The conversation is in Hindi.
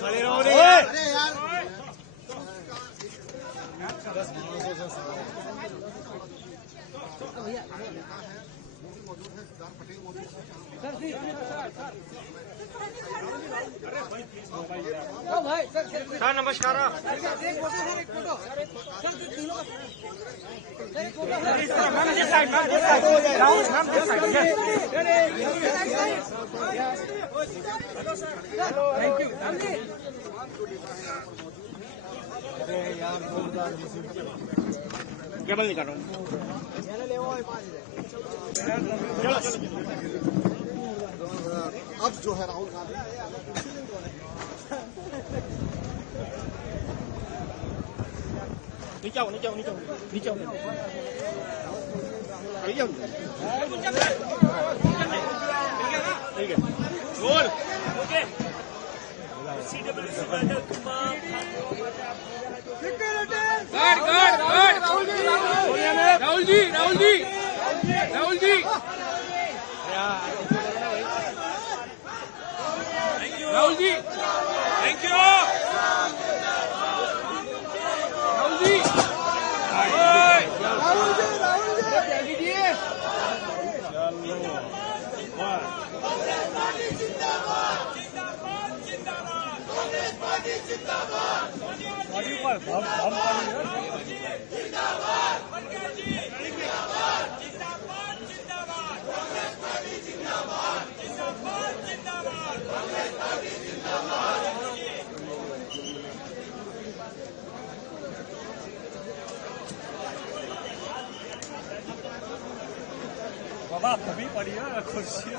खड़े रहो रे यार। अरे यार सर नमस्कार। Thank you. केबल निकाल रहा हूँ। चलो चलो। अब जो है राहुल गांधी नीचे आओ नीचे आओ नीचे आओ नीचे आओ ठीक है goal okay. Rahul ji Rahul ji Rahul ji Rahul ji thank you Rahul ji बाबा अभी पड़ी है कुर्सी।